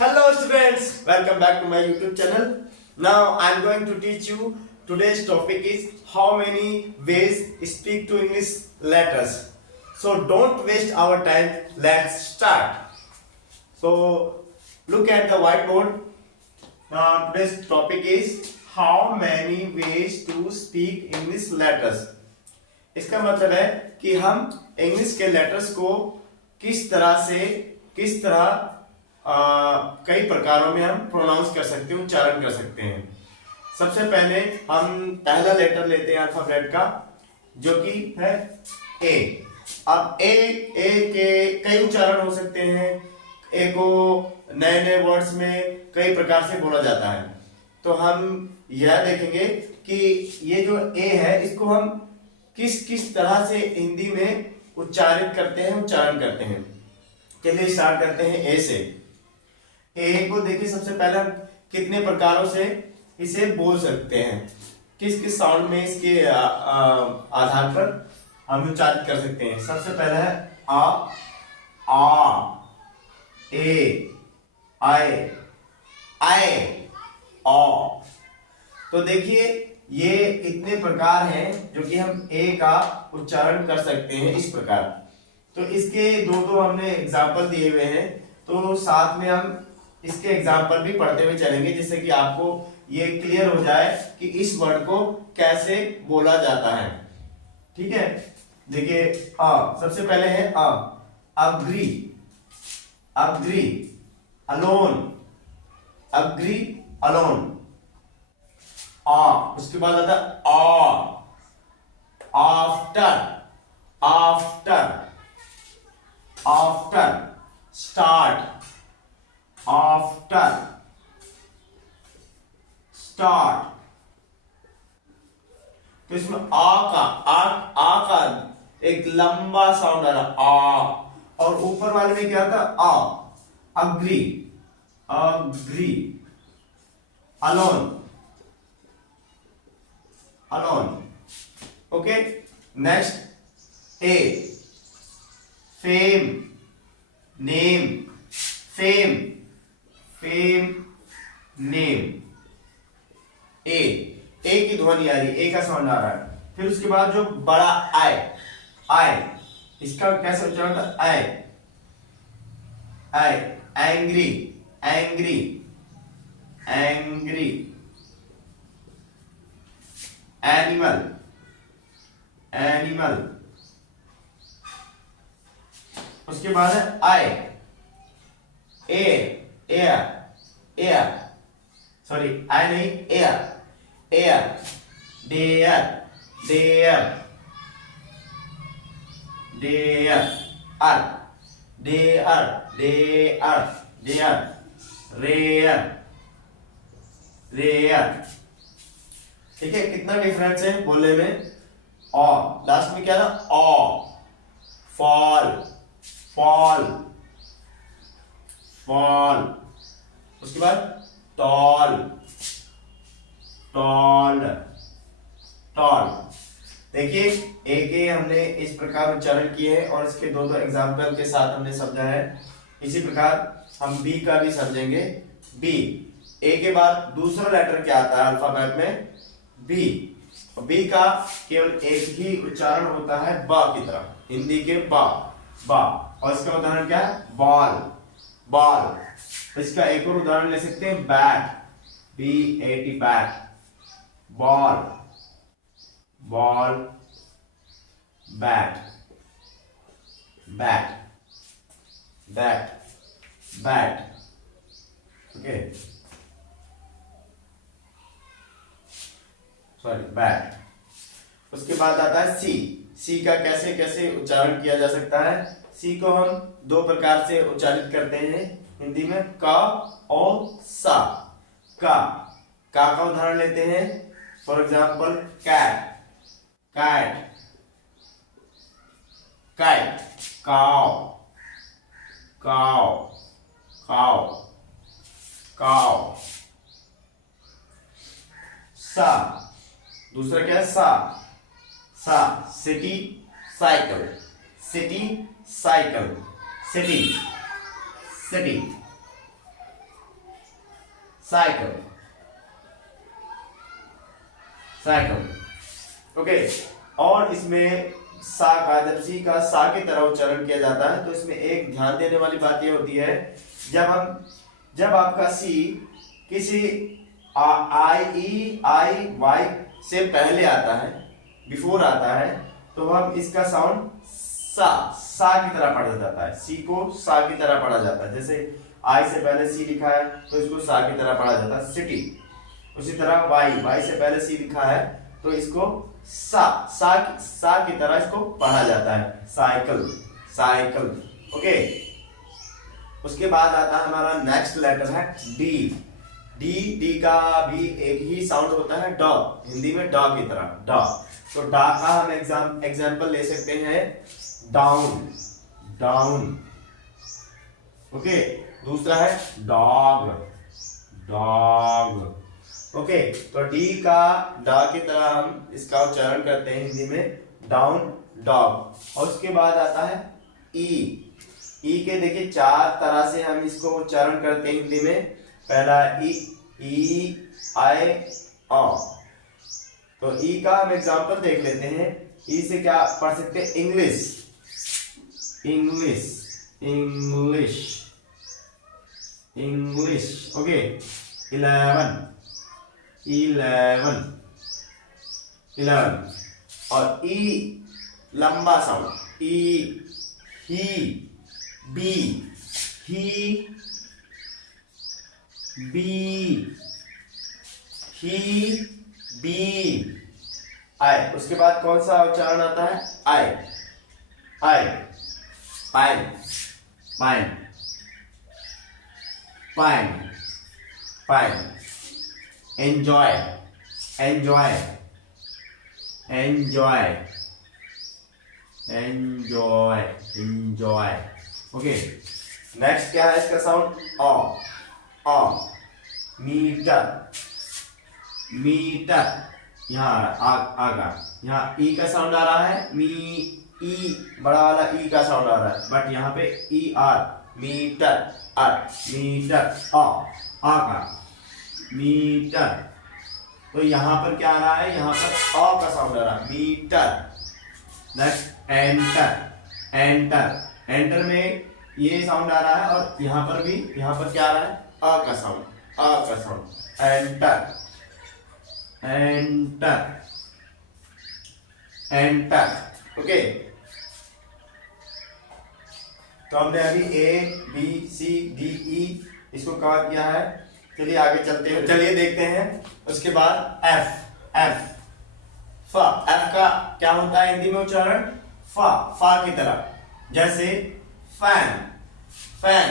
Hello students, welcome back to my YouTube channel. Now I am going to teach you today's topic is how many ways speak to English letters. So don't waste our time. Let's start. So look at the whiteboard. Now today's topic is how many ways to speak English letters. इसका मतलब है कि हम English के letters को किस तरह कई प्रकारों में हम प्रोनाउंस कर सकते हैं, उच्चारण कर सकते हैं। सबसे पहले हम पहला लेटर लेते हैं अल्फाबेट का, जो कि है ए। अब ए के कई उच्चारण हो सकते हैं। ए को नए नए वर्ड्स में कई प्रकार से बोला जाता है। तो हम यह देखेंगे कि ये जो ए है इसको हम किस किस तरह से हिंदी में उच्चारण करते हैं। चलिए स्टार्ट करते हैं ए से। ए को देखिए, सबसे पहले हम कितने प्रकारों से इसे बोल सकते हैं, किस किस साउंड में इसके आधार पर हम उच्चारित कर सकते हैं। सबसे पहला है आ, ए, आए, औ। तो देखिए ये इतने प्रकार हैं जो कि हम ए का उच्चारण कर सकते हैं इस प्रकार। तो इसके दो हमने एग्जाम्पल दिए हुए हैं, तो साथ में हम इसके एग्जाम्पल भी पढ़ते हुए चलेंगे, जिससे कि आपको ये क्लियर हो जाए कि इस वर्ड को कैसे बोला जाता है। ठीक है, देखिए सबसे पहले है अग्री, अलोन, अलोन। उसके बाद आता है आफ्टर, स्टार्ट, तो इसमें आ का एक लंबा साउंड आ रहा आ, और ऊपर वाले में क्या था अग्री, अलोन। ओके, नेक्स्ट ए, फेम, नेम, ए की ध्वनि आ रही है, ए का साउंड आ रहा है। फिर उसके बाद जो बड़ा आए, इसका कैसे उच्चारण था? आए, एंग्री, एनिमल। उसके बाद है आई, एयर, सॉरी आई नहीं, एयर, रेयर। ठीक है, कितना डिफरेंस है बोलने में। और लास्ट में क्या था? फॉल। उसके बाद टॉल। देखिए ए के हमने इस प्रकार उच्चारण किए हैं और इसके दो एग्जाम्पल के साथ हमने समझा है। इसी प्रकार हम बी का भी समझेंगे। बी, ए के बाद दूसरा लेटर क्या आता है अल्फाबेट में? बी। बी का केवल एक ही उच्चारण होता है बा की तरह, हिंदी के बा। और इसका उदाहरण क्या है? बॉल। इसका एक और उदाहरण ले सकते हैं, bat, BAT, bat, ball, bat. Okay, sorry, bat. उसके बाद आता है सी का कैसे कैसे उच्चारण किया जा सकता है। सी को हम दो प्रकार से उच्चारित करते हैं हिंदी में, का और सा। का उदाहरण लेते हैं, फॉर एग्जाम्पल कैट, काव। सा, दूसरा क्या है? सा, city, cycle, city. Cycle, cycle. Okay, और इसमें सा का, जब सी का सा की तरह उच्चारण किया जाता है तो इसमें एक ध्यान देने वाली बात यह होती है, जब आपका सी किसी आई ई आई वाई से पहले आता है, बिफोर आता है, तो हम इसका साउंड सा की तरह पढ़ा जाता है। सी को सा की तरह पढ़ा जाता है। जैसे आई से पहले सी लिखा है तो इसको सा की तरह पढ़ा जाता है, सिटी। उसी तरह वाई से पहले सी लिखा है तो इसको सा की तरह इसको पढ़ा जाता है, साइकिल, साइकिल। ओके, उसके बाद आता है हमारा नेक्स्ट लेटर है डी। डी का भी एक ही साउंड होता है, ड, हिंदी में ड की तरह, ड। तो डा का हम एग्जांपल ले सकते हैं, डाउन, डाउन। ओके, दूसरा है डॉग, डॉग। ओके, तो डी का डा की तरह हम इसका उच्चारण करते हैं हिंदी में, डाउन, डॉग। और उसके बाद आता है ई के देखिए 4 तरह से हम इसको उच्चारण करते हैं हिंदी में। पहला ई आई ओ। तो ई का हम एग्जांपल देख लेते हैं। ई से क्या पढ़ सकते हैं, English, English, English, English. Okay, 11, 11, 11। और ई लंबा sound, E, he, be, he, be, he, be, I. उसके बाद कौन सा उच्चारण आता है, I, I, pine, pine, pine, pine. Enjoy, enjoy, enjoy, enjoy, enjoy. Okay, next क्या है इसका साउंड, ऑ, मीटर, मीटर। यहाँ आगा, यहाँ ई का साउंड आ रहा है, ई बड़ा वाला ई का साउंड आ रहा है, बट यहाँ पे ई आर, मीटर, मीटर, आ का मीटर। तो यहाँ पर क्या आ रहा है, यहाँ पर अ का साउंड आ रहा है, metre. Next enter, enter, enter में ये साउंड आ रहा है, और यहाँ पर भी, यहाँ पर क्या आ रहा है, अ का साउंड, अ का sound, enter, enter, enter. Okay, तो हमने अभी A B C D E इसको कवर किया है। चलिए आगे चलते हैं, चलिए देखते हैं। उसके बाद एफ, एफ का क्या होता है हिंदी में उच्चारण, फा की तरह। जैसे fan, fan,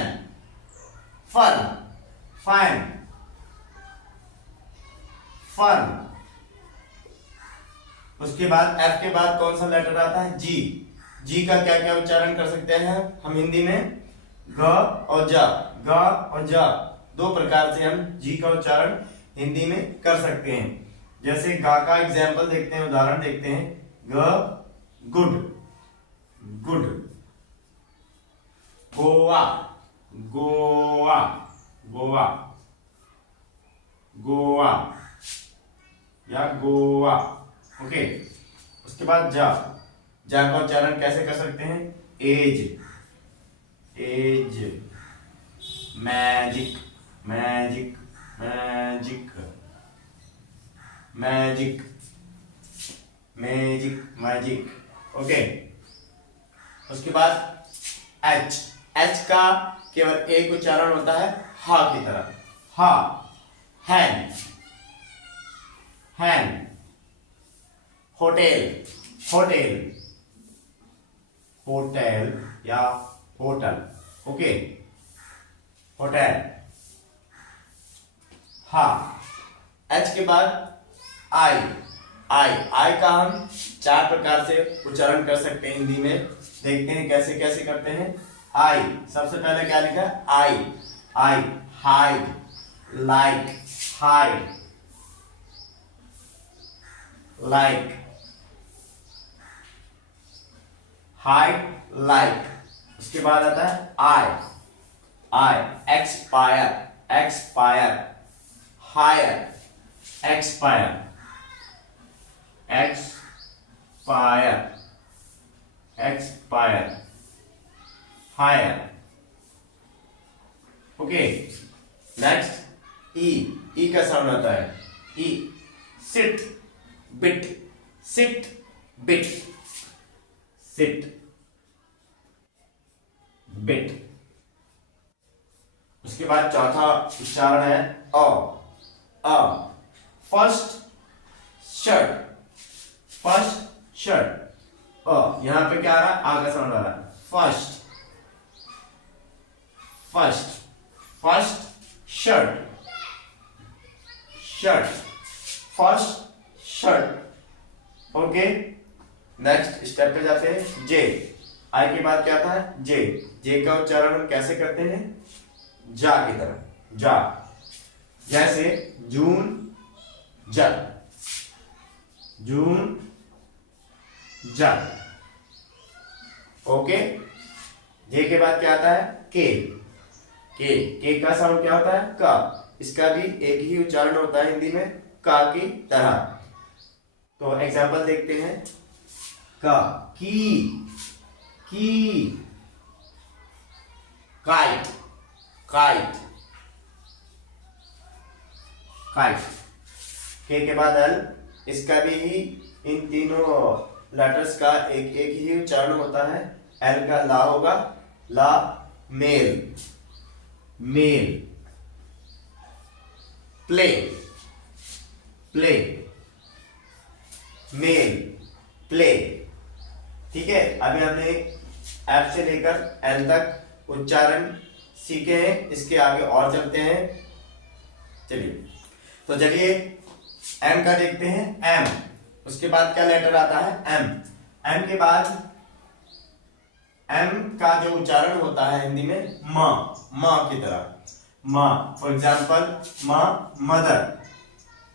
fun, fan, fun. उसके बाद एफ के बाद कौन सा लेटर आता है, जी का क्या क्या उच्चारण कर सकते हैं हम हिंदी में, ग और जा, ग और जा, 2 प्रकार से हम जी का उच्चारण हिंदी में कर सकते हैं। जैसे गा का एग्जाम्पल देखते हैं, उदाहरण देखते हैं, ग, गुड, गुड। गोवा, गोवा, गोवा, गोवा या गोवा। ओके, उसके बाद जा का उच्चारण कैसे कर सकते हैं, edge, edge, magic, magic, magic, magic, magic, magic. Okay, उसके बाद एच का केवल एक उच्चारण होता है, हा की तरह, हा, हैन, हैन। होटल, होटल, होटल या होटल। ओके, होटल, हा। एच के बाद आई का हम 4 प्रकार से उच्चारण कर सकते हैं हिंदी में। देखते हैं कैसे कैसे करते हैं। आई, सबसे पहले क्या लिखा है, I, hide, like, hide, like, hide, like. उसके बाद आता है I, expire, expire, hire, expire, expire, expire, hire. Okay, next E, E का साउंड आता है E, sit, bit, sit, bit, sit, bit. उसके बाद चौथा उच्चारण है अ, फर्स्ट शर्ट, फर्स्ट शर्ट, यहां पे क्या आ रहा है, आ का साउंड आ रहा है, first, first, first shirt, shirt, first shirt. Okay, next step पे जाते हैं जे, आई के बाद क्या आता है जे, जे का उच्चारण हम कैसे करते हैं, जा की तरह, जा, जैसे जून, जल, जून, जल। ओके, जे के बाद क्या आता है के का साउंड क्या होता है का, इसका भी एक ही उच्चारण होता है हिंदी में, का की तरह। तो एग्जांपल देखते हैं, का, की, काइट, काइट, काइट। के बाद एल, इसका भी इन तीनों लेटर्स का एक ही उच्चारण होता है, एल का ला होगा, ला, mail, mail, play, play, mail, play. ठीक है, अभी हमने एफ से लेकर एल तक उच्चारण सीखे हैं, इसके आगे और चलते हैं। चलिए, तो चलिए एम का देखते हैं, एम, उसके बाद क्या लेटर आता है, एम, एम के बाद एम का जो उच्चारण होता है हिंदी में माँ, माँ की तरह, माँ। फॉर एग्जाम्पल माँ, मदर,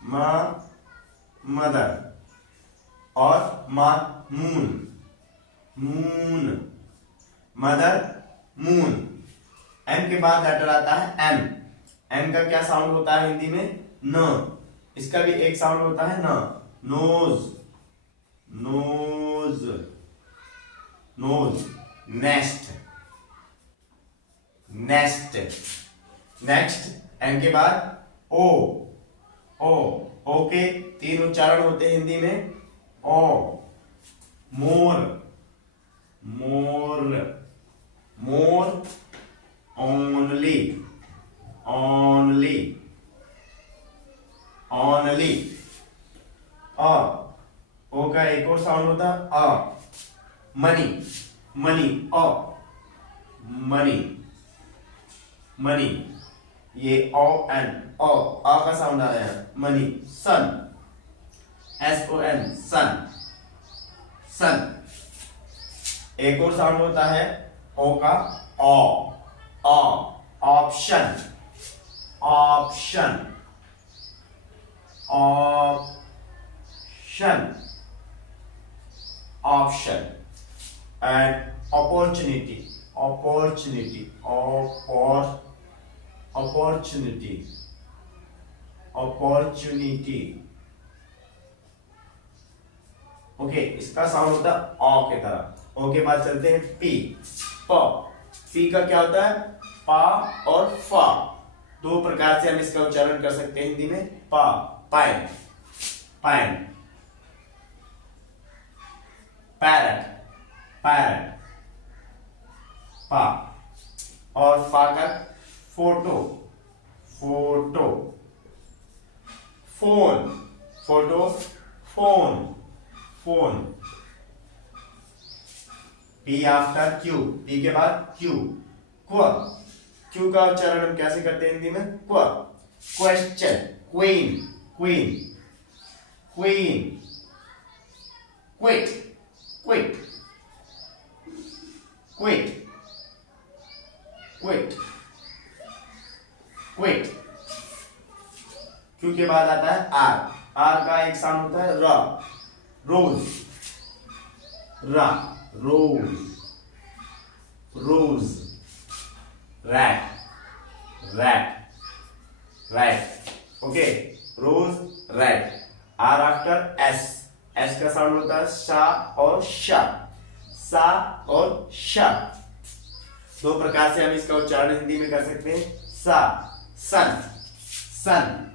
माँ, मदर, और माँ, moon, moon, mother, moon. M के बाद लेटर आता है एम, एम का क्या साउंड होता है हिंदी में, न, इसका भी एक साउंड होता है न, nose, nose, nose, nest, nest. Next M के बाद ओ, ओ के तीन उच्चारण होते हैं हिंदी में, ओ, मोर, मोर, मोर, ओनली, ओनली, ओनली। ओ का एक और साउंड होता है मनी, मनी, मनी, मनी, ये ओ एन, आ का साउंड आया है, मनी। सन, एस ओ एन, सन, सन। एक और साउंड होता है ओ का, option, option, option, option. And opportunity, opportunity, opportunity, opportunity। Okay, इसका साउंड होता है ओ के तरह। ओ के बाद चलते हैं पी, प, पी का क्या होता है, पा और फा, दो प्रकार से हम इसका उच्चारण कर सकते हैं हिंदी में, पा, पाइन, पाइन, पैरट, पैरट, पा। और फा का photo, photo, phone, photo, phone, phone. P after Q, P के बाद क्यू, क्व, क्यू का उच्चारण हम कैसे करते हैं हिंदी में, क्व, question, queen, queen, queen, quit, quit, quit, quit, quit. Q के बाद आता है आर, आर का एक साउंड होता है र, रोज, रा, rose, rose, rat, rat, rat. Okay, rose red. R after S, S का साउंड होता है सा और शा, सा और शा। दो प्रकार से हम इसका उच्चारण हिंदी में कर सकते हैं। सा, sun, sun,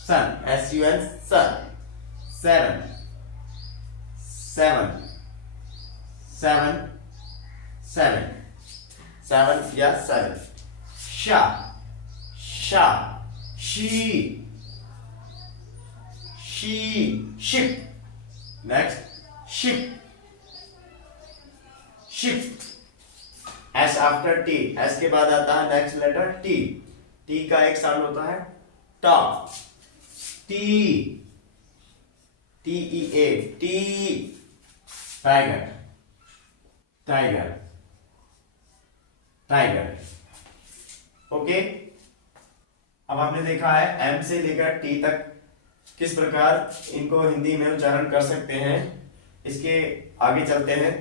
sun, SUN, sun. Seven, seven, seven, seven, seven या सेवन। शा, शा, शी, शी, ship. Next, ship, ship. S after T, S के बाद आता है नेक्स्ट लेटर टी। टी का एक साउंड होता है टा, T, TEA, T, tiger, tiger, tiger. Okay, अब आपने देखा है एम से लेकर टी तक किस प्रकार इनको हिंदी में उच्चारण कर सकते हैं। इसके आगे चलते हैं।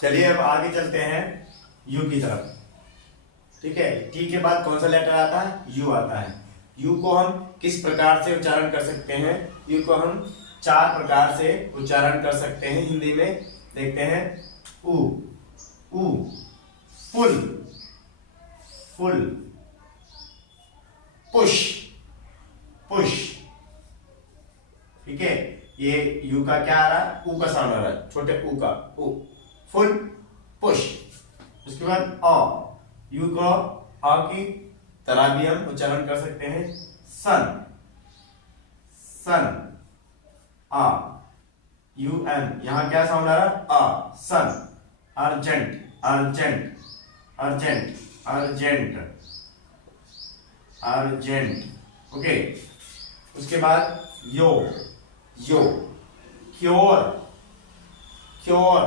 चलिए अब आगे चलते हैं यू की तरफ। ठीक है, टी के बाद कौन सा लेटर आता है? यू आता है। यू को हम किस प्रकार से उच्चारण कर सकते हैं? यू को हम 4 प्रकार से उच्चारण कर सकते हैं हिंदी में। देखते हैं। ऊ, ऊ, फुल, फुल, पुश, पुश। ठीक है, ये यू का क्या आ रहा है? ऊ का साउंड आ रहा है, छोटे ऊ का, ऊ, फुल, पुश। उसके बाद अ, यू को अ की तरह भी हम उच्चारण कर सकते हैं। सन, सन, आ, यू एन, यहां क्या साउंड आ रहा है? अ, sun. Urgent, urgent, urgent, urgent, urgent. Okay, उसके बाद यो, यो, cure, cure,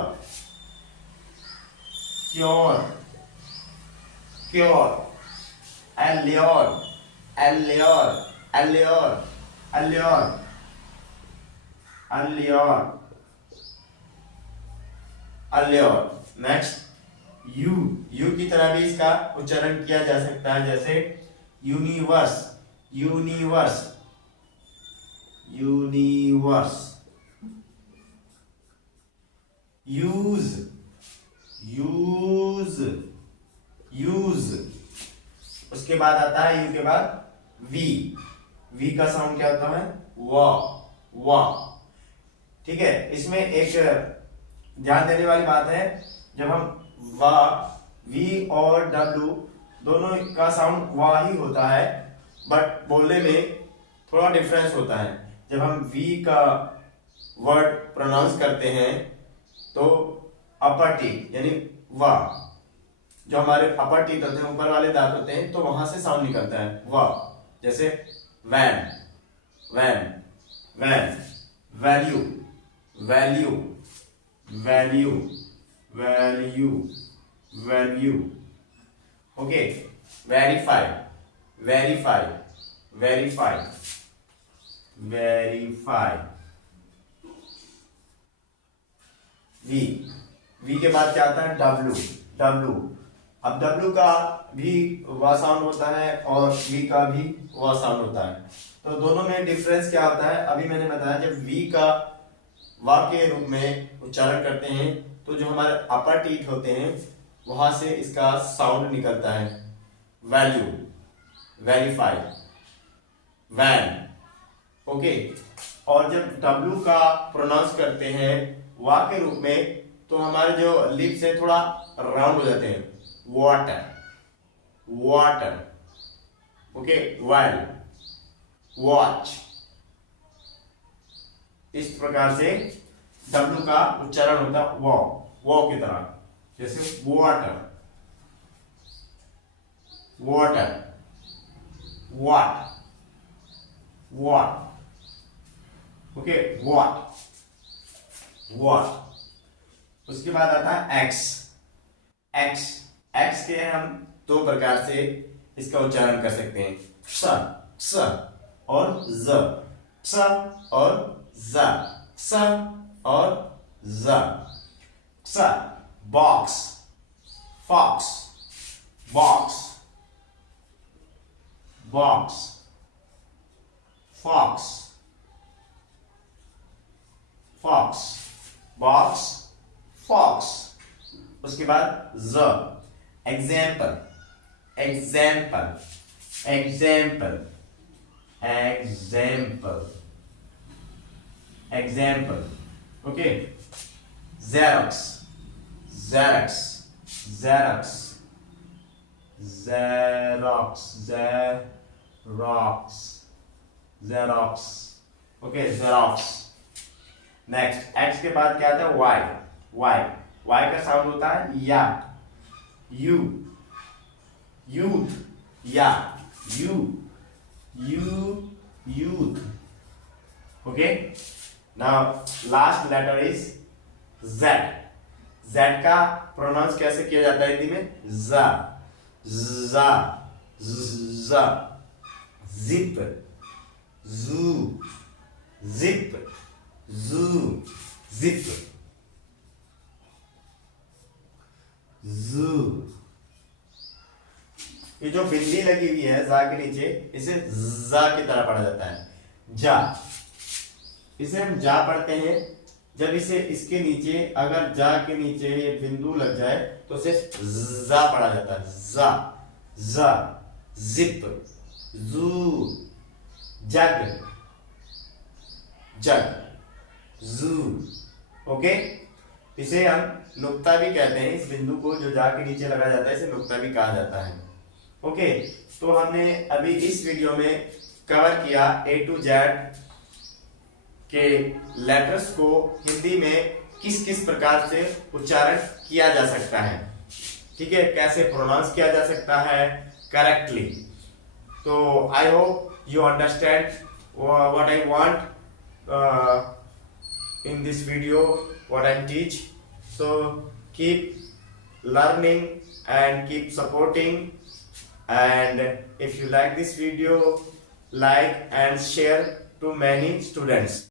cure, cure. Allure, allure, allure, allure, allure, allure. Next U, U की तरह भी इसका उच्चारण किया जा सकता है, जैसे universe, universe, universe. Use, use, use. उसके बाद आता है यू के बाद वी, वी का साउंड क्या होता है? वा, वा। ठीक है, इसमें एक ध्यान देने वाली बात है, जब हम वा, वी और डब्ल्यू दोनों का साउंड वा ही होता है, बट बोलने में थोड़ा डिफरेंस होता है। जब हम वी का वर्ड प्रोनाउंस करते हैं तो अपर टी यानी वा, जो हमारे अपर टीथ होते हैं, ऊपर वाले दांत होते हैं, तो वहां से साउंड निकलता है वा। जैसे van, van, van. Value, value, value, value, value. Okay, verify, verify, verify, verify. V, V के बाद क्या आता है? W, W. अब डब्ल्यू का भी वा साउंड होता है और वी का भी वा साउंड होता है, तो दोनों में डिफरेंस क्या होता है? अभी मैंने बताया, जब वी का वा के रूप में उच्चारण करते हैं तो जो हमारे अपर टीथ होते हैं वहां से इसका साउंड निकलता है वैल्यू, वेरीफाई, वैन। ओके, और जब डब्ल्यू का प्रोनाउंस करते हैं वा के रूप में तो हमारे जो लिप्स है थोड़ा राउंड हो जाते हैं। Water, water. Okay, well, watch. इस प्रकार से डब्ल्यू का उच्चारण होता है वॉ, वॉ की तरह, जैसे water, water, what, what. Okay, what, what. उसके बाद आता है एक्स, एक्स। एक्स के हम 2 प्रकार से इसका उच्चारण कर सकते हैं, स, स और ज, स और ज, स और ज। स, box, fox, box, box, fox, fox, box, fox. उसके बाद z, example, example, example, example, example. Okay. Xerox, Xerox, Xerox, Xerox, Xerox, Xerox. Okay, Xerox. Next x के बाद क्या आता है y, y, y का साउंड होता है या, u, youth, या, you, youth. Okay. Now last letter is z. z का प्रोनाउंस कैसे किया जाता है हिंदी में? za, za, za, zip, zoo, zip, zoo, zip, zoo. ये जो बिंदी लगी हुई है जा के नीचे, इसे जा की तरह पढ़ा जाता है, जा. इसे हम जा पढ़ते हैं जब इसे इसके नीचे, अगर जा के नीचे बिंदु लग जाए तो इसे जा पढ़ा जाता है, जा, जा, जिप, जू, जग, जग, जू. ओके. इसे हम नुक्ता भी कहते हैं, इस बिंदु को जो जा के नीचे लगा जाता है इसे नुक्ता भी कहा जाता है. ओके. तो हमने अभी इस वीडियो में कवर किया A to Z के लेटर्स को हिंदी में किस किस प्रकार से उच्चारण किया जा सकता है. ठीक है, कैसे प्रोनाउंस किया जा सकता है करेक्टली. तो I hope you understand what I want in this video, what I teach. So keep learning and keep supporting, and if you like this video, like and share to many students.